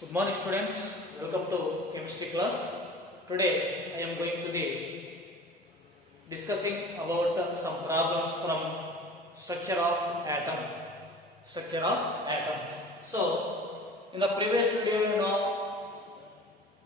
Good morning students, welcome to chemistry class. Today I am going to be discussing about some problems from structure of atom. So in the previous video you know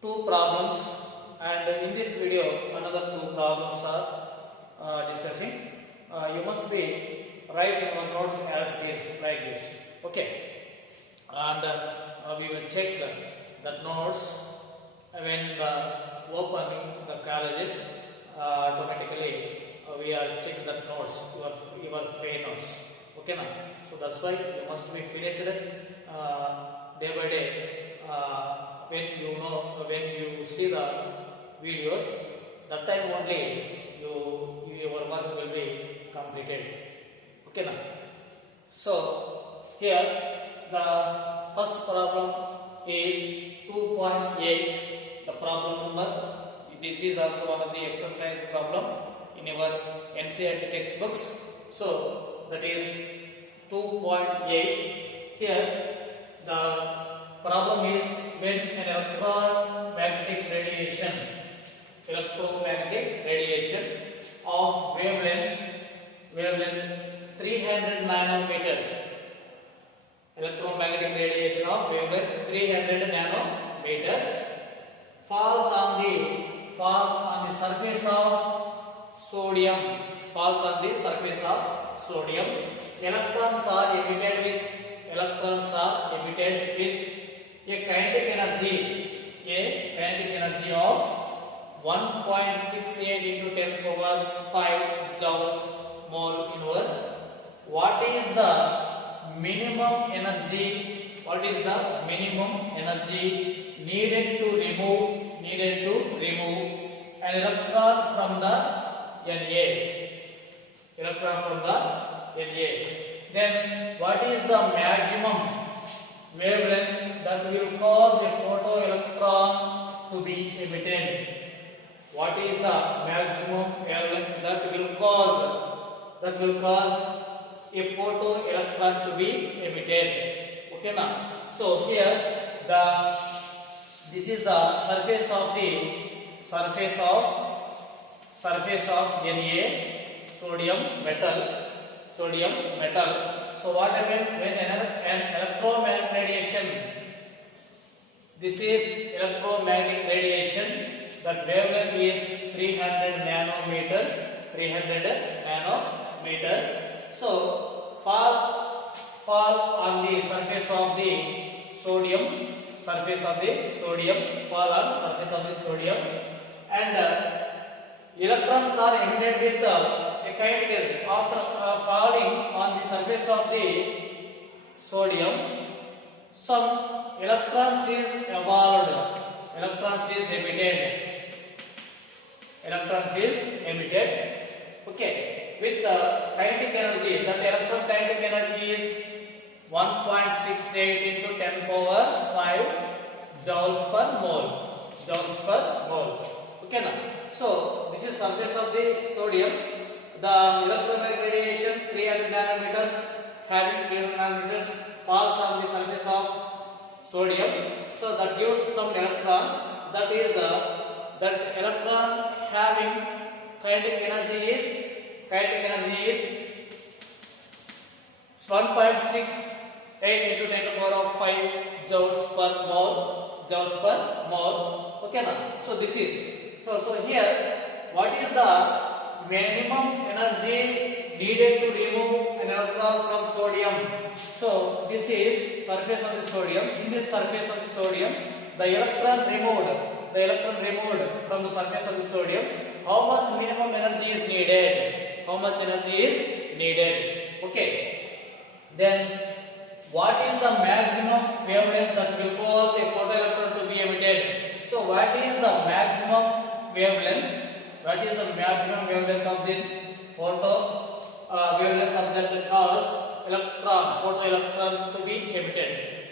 two problems, and in this video another two problems are discussing. You must be write your notes as it is like this. Okay. And we will check the notes when opening the colleges. Automatically we are check the notes, your free notes. Okay now, so that's why you must be finished day by day. When you see the videos, that time only your work will be completed. Okay now, so here the first problem is 2.8. The problem number, this is also one of the exercise problem in your NCERT textbooks. So that is 2.8. Here the problem is when an electromagnetic radiation of wavelength 300 nanometers. Electromagnetic radiation of wavelength 300 nanometers falls on the surface of sodium. Electrons are emitted with a kinetic energy of 1.68 into 10 power 5 joules mole inverse. What is the minimum energy needed to remove an electron from the Na? Then what is the maximum wavelength that will cause a photoelectron to be emitted? What is the maximum wavelength that will cause a photoelectron to be emitted? Okay now, so here this is the surface of Na, sodium metal. So what happens when an electromagnetic radiation, this is electromagnetic radiation, that wavelength is 300 nanometers. So fall on the surface of the sodium, and electrons are emitted with a kinetic energy. After falling on the surface of the sodium, some electrons is emitted. Okay, with the kinetic energy, that electron kinetic energy is 1.68 into 10 power 5 joules per mole. Okay now, so this is surface of the sodium. The electromagnetic radiation 300 nanometers falls on the surface of sodium. So that gives some electron. That is that electron having kinetic energy is 1.68 into 10 to the power of 5 joules per mole. Okay now, so this is so here what is the minimum energy needed to remove an electron from sodium? So this is surface of the sodium. In this surface of the sodium, the electron removed from the surface of the sodium, how much minimum energy is needed? Okay. Then what is the maximum wavelength that will cause a photoelectron to be emitted? So what is the maximum wavelength? Of this wavelength of that cause photoelectron to be emitted?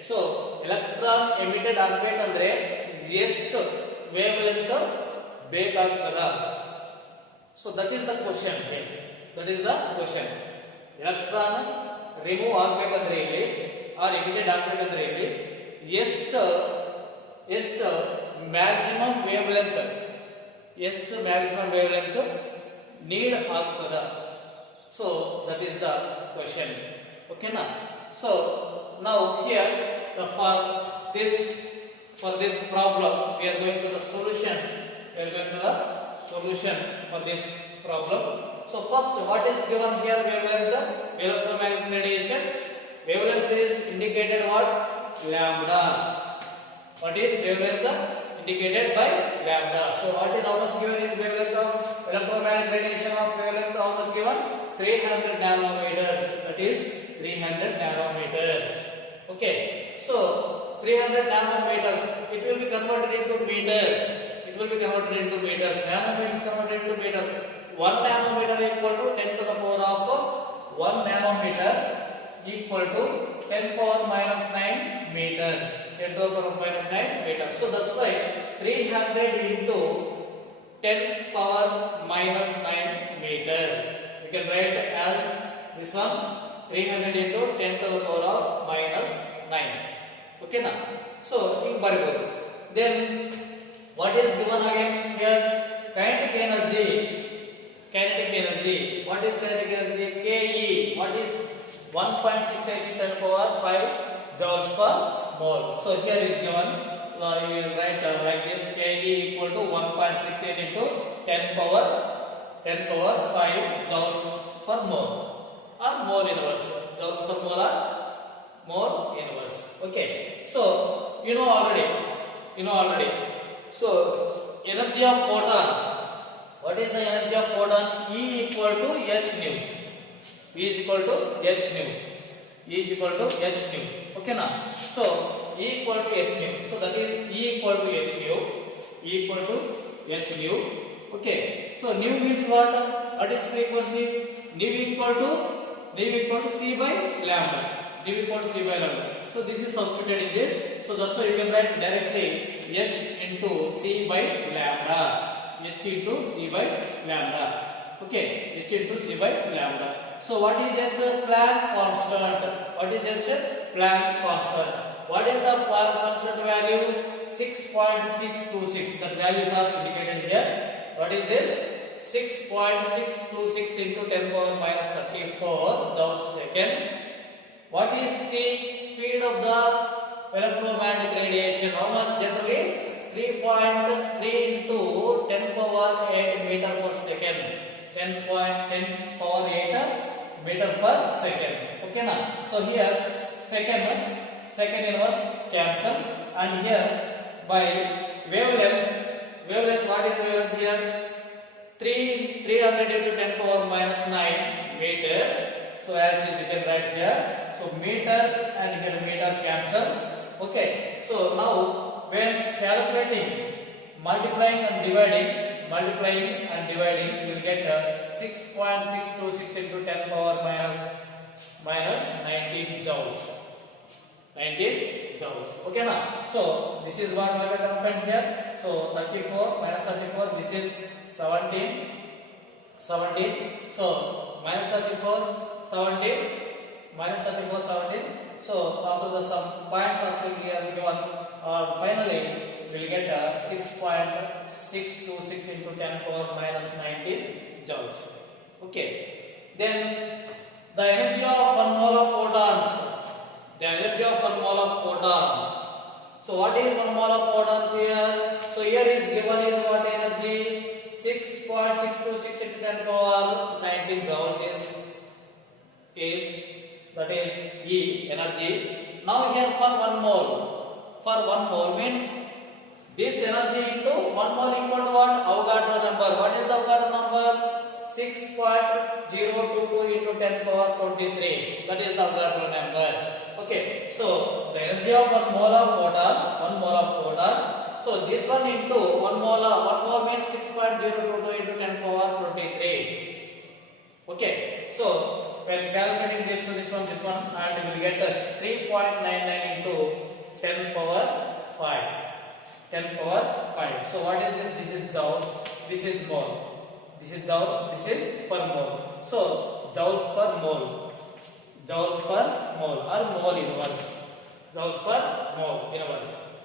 So electron emitted ಆಗಬೇಕಂದ್ರೆ ಎಷ್ಟು wavelength ಬೇಕಾಗ್ತದ? So that is the question here. Electron remove ಆಗಬೇಕಂದ್ರೆ ಇಲ್ಲಿ or emitted ಆಗಬೇಕಂದ್ರೆ ಇಲ್ಲಿ ಎಷ್ಟು ಎಷ್ಟು maximum wave length need ಆಗ್ತದ. So that is the question. ಓಕೆನಾ? ಸೊ ನಾವು here for this problem we are going to the solution. For this problem. So first, what is given here? Wavelength, electromagnetic radiation. Wavelength is indicated what? Lambda. What is wavelength? Indicated by lambda. So what is how much given is wavelength of electromagnetic radiation of wavelength? How much given? 300 nanometers. That is 300 nanometers. Okay. So 300 nanometers, it will be converted into meters. Nanometers converted into meters. 1 nanometer equal to 10 to the power of 1 nanometer equal to 10 power minus 9 meter. 10 to the power minus 9 meter. So that's why 300 into 10 power minus 9 meter. We can write as this one, 300 into 10 to the power of minus 9. Okay na? So hing baribodu. Then what is given again here? Kinetic energy. What is kinetic energy? Ke. What is 1.68 into 10 power 5 joules per mole. So here is given. You will write like this: Ke equal to 1.68 into 10 power 5 joules per mole or mole inverse. Joules per mole or mole inverse. Okay. So you know already. So energy of photon. What is the energy of photon? E equal to h nu. Okay na? So E equal to h nu. So that is E equal to h nu. Okay. So nu means what? What is frequency? Nu equal to C by lambda. So this is substituted in this. So that's why you can write directly h into C by lambda. Okay, h into C by lambda. So what is h? Planck constant. What is the Planck constant value? 6.626. That values are indicated here. What is this? 6.626 into 10 power minus 34 joules second. What is C? Speed of the electromagnetic radiation. How much generally? 3.3 into 10 power 8 meter per second. 10 power 8 meter per second. Okay na? So here second inverse cancel, and here by wavelength, what is wavelength here? 300 into 10 power minus 9 meters. So as it is written right here. So meter and here meter cancel. Okay. So now when calculating, multiplying and dividing, you will get 6.626 into 10 power minus 19 joules. Okay na? So this is what we have done here. So 34 minus 34, this is 17. So minus 34, 17. So after the some points are still here given, finally we will get 6.626 into 10 power minus 19 joules. Okay. Then the energy of 1 mole of photons. So what is 1 mole of photons here? So here is given is what energy? 6.626 into 10 power 19 joules is that is E energy. Now here for 1 mole means this energy into 1 mole equal to what? Avogadro number. What is the Avogadro number? 6.022 into 10 power 23. That is the Avogadro number. Okay. So the energy of 1 mole of photon. So this one into 1 mole means 6.022 into 10 power 23. Okay. So when calculating this to this one, and we will get 3.99 into 10 power 5. So what is this? This is joule. This is mole. This is joule. This is per mole. So joules per mole or mole inverse.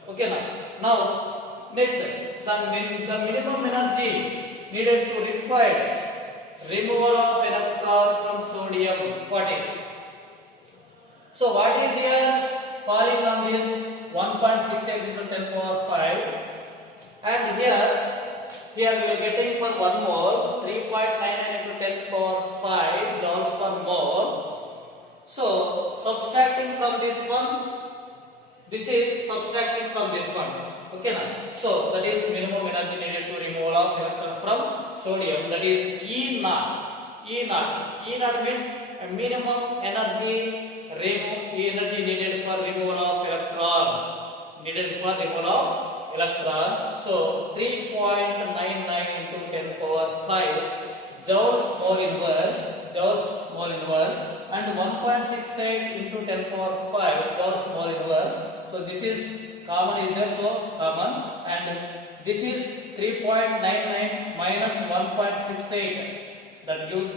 Okay, now next the minimum energy needed to require removal of electron from sodium, what is? So what is here falling on this 1.68 into 10 power 5, and here we are getting for 1 mole 3.99 into 10 power 5 joules per mole. So subtracting from this one, this is subtracting from this one. Okay, so that is minimum energy needed to remove of electron from sodium, that is E naught. E naught means a minimum energy needed for removal of electron. So 3.99 into 10 power 5 joules mole inverse, and 1.68 into 10 power 5 joules mole inverse. So this is common, is there? So common, and this is 3.99 minus 1.68, that gives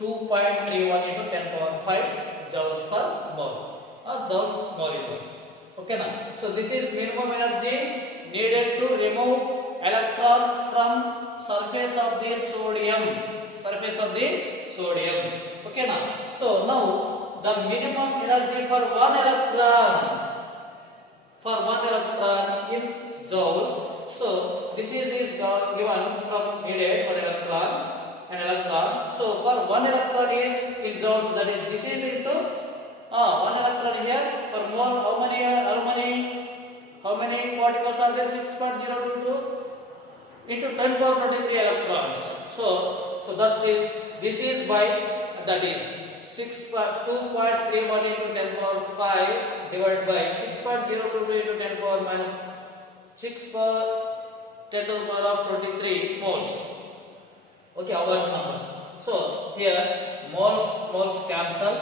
2.31 into 10 power 5 joules per mole, or joules mole inverse. Okay, so this is minimum energy needed to remove electron from surface of the sodium. Okay, so now the minimum energy for one electron in joules. So this is given from needed for an electron. So for one electron is in joules, that is this is into one electron here for mole. How many particles are there? 6.022 into 10 power 23 electrons. So that is, this is by, that is 2.31 into 10 power 5 divided by 6.022 into 10 power minus 6 per 10 to the power of 23 moles. Okay, our number. So here moles cancel,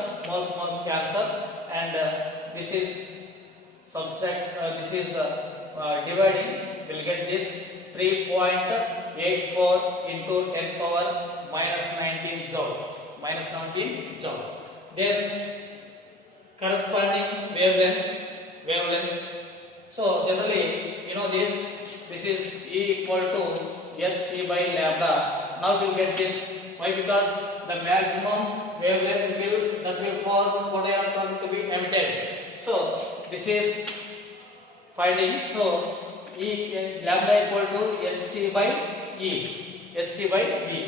and this is subtract. This is dividing. We'll get this 3.84 into 10 power minus 19 joule. Then corresponding wavelength. So generally, you know this is E equal to hc by lambda. Now you get this. Why? Because the maximum wavelength will cause photoelectron to be emitted. So this is finding. So E lambda equal to hc by E.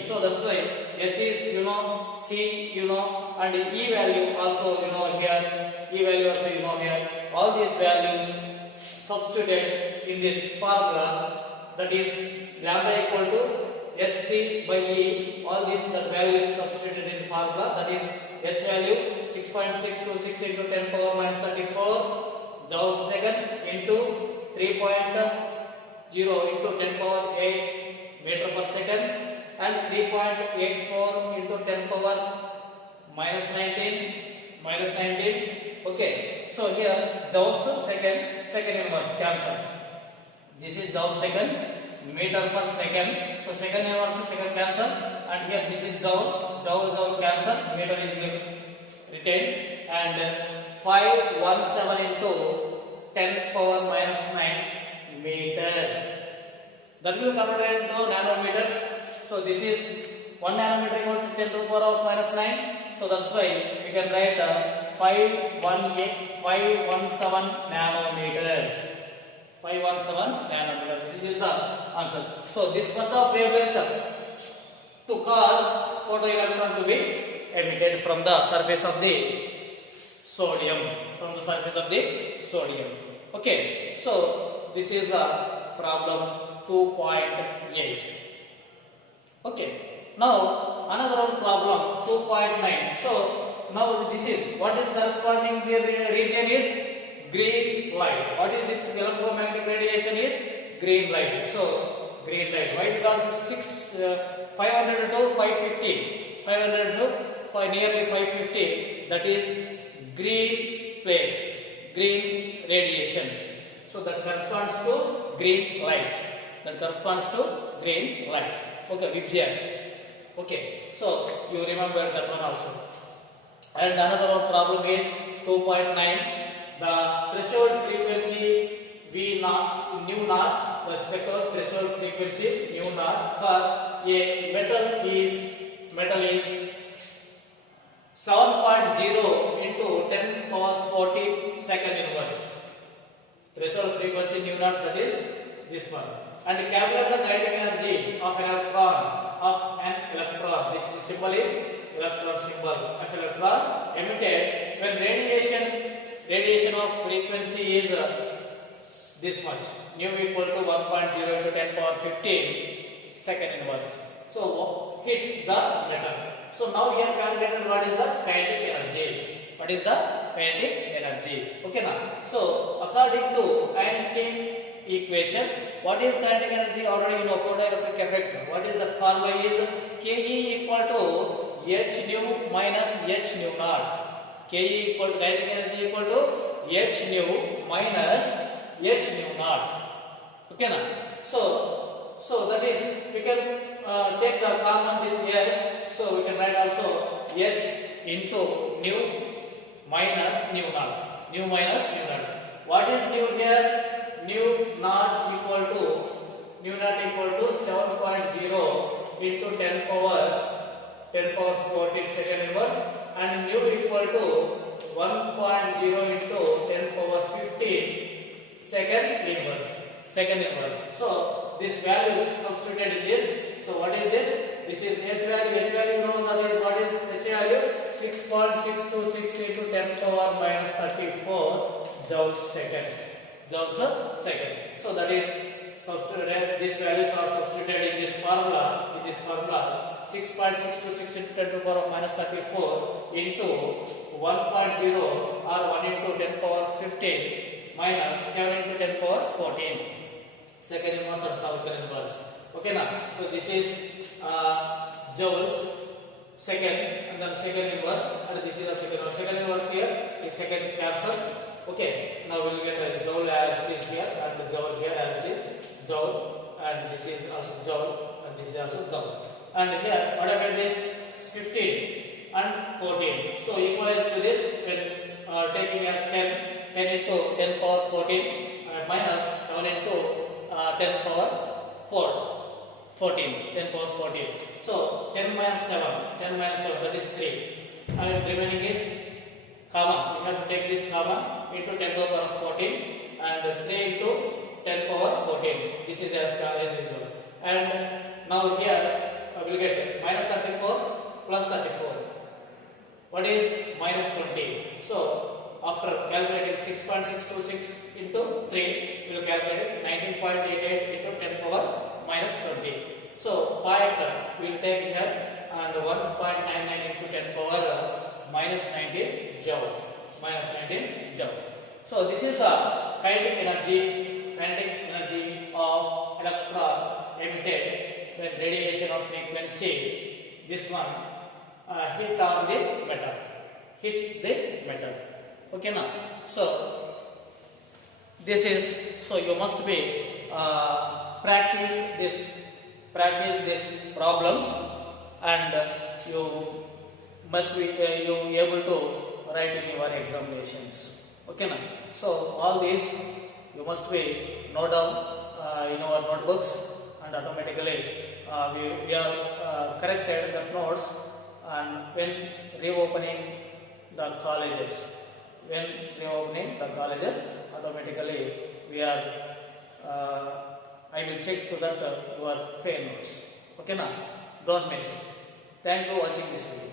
So that's why h is C and E value also here. All these values substituted in this formula, that is lambda equal to hc by E. All these values substituted in the formula, that is h value 6.626 into 10 power minus 34 joules second into 3.0 into 10 power 8 meter per second, and 3.84 into 10 power minus 19. Okay, so here joules second inverse cancel. This is joule second, meter per second. So second inverse second cancel, and here this is joule cancel, meter is retained, and 517 into 10 power minus 9 meter. That will convert into nanometers. So this is 1 nanometer equal to 10 to the power of minus 9. So that's why we can write 517 nanometers. 517 nanometers. This is the answer. So this much of wavelength to cause photoelectron to be emitted from the surface of the sodium. Okay. So this is the problem 2.8. Okay. Now another problem 2.9. So now this is what is corresponding here region is green light. What is this electromagnetic radiation is green light. So green light. Why? Because 500 to 550. 500 to nearly 550. That is green place. Green radiations. So that corresponds to green light. Okay, with here. Okay, so you remember that one also. And another one problem is 2.9. The threshold frequency V0 threshold frequency mu naught for a metal is 7.0 into 10 power 14 second inverse. Threshold frequency mu naught, that is this one. And calculate the kinetic energy of an electron. This symbol is electron symbol of electron emitted when radiation of frequency is this much. Nu equal to 1.0 into 10 power 15 second inverse. So hits the metal. So now we have calculated what is the kinetic energy. What is the kinetic energy? Okay now. So according to Einstein equation, what is kinetic energy? Already we know photoelectric effect. What is the formula? Is Ke equal to h nu minus h nu naught. Ke equal to kinetic energy equal to h nu minus h nu naught. Okay now. So that is, we can take the common this h. So we can write also h into nu minus nu naught. Nu minus nu naught. What is nu here? Nu naught equal to 7.0 into 10 power 14 second inverse, and nu equal to 1.0 into 10 power 15 second inverse. So this value is substituted in this. So what is this? This is h value. H value, you know that is what is h value? 6.626 into 10 power minus 34 joules second. So that is substituted. These values are substituted in this formula. 6.626 into 10 to the power of minus 34 into 1.0 or 1 into 10 power 15 minus 7 into 10 power 14 second inverse or second inverse. Okay now. So this is joules second, and then second inverse, and this is the second inverse. Second inverse here is second cancel. Okay. Now we will get a joule as it is here, and the joule here as it is joule, and this is also joule, and this is also joule. And here what happened is 15 and 14. So equalize to this when taking as 10 into 10 power 14 minus 7 into 10 power 14. So 10 minus 7, that is 3. And remaining is common. We have to take this common into 10 to the power 14 and 3 into 10 power 14. This is as usual. And now here we will get minus 34 plus 34. What is minus 20? So after calculating 6.626 into 3, we will calculate 19.88 into 10 power minus 20. So point we will take here and 1.99 into 10 power minus 19 joule. So this is the kinetic energy of electron emitted when radiation of frequency, this one hits the metal. Okay now. So this is, so you must be practice these problems, and you must be able to write in your examinations. Okay now. So all these you must be note down in our notebooks, and automatically we are corrected the notes, and when reopening the colleges, automatically we are I will check to that your fair notes. Okay now, don't miss it. Thank you for watching this video.